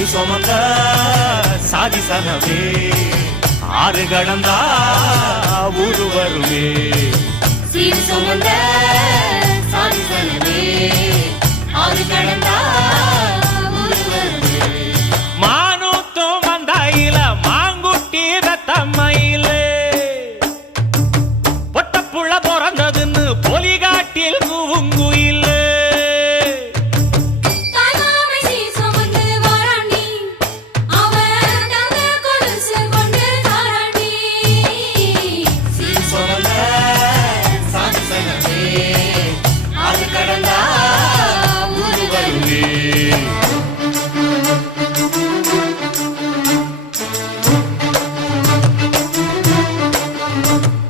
சிறு சுமந்த சாதி சனமே ஆறு கடந்தா ஊரு வருமே சீர் சுமந்த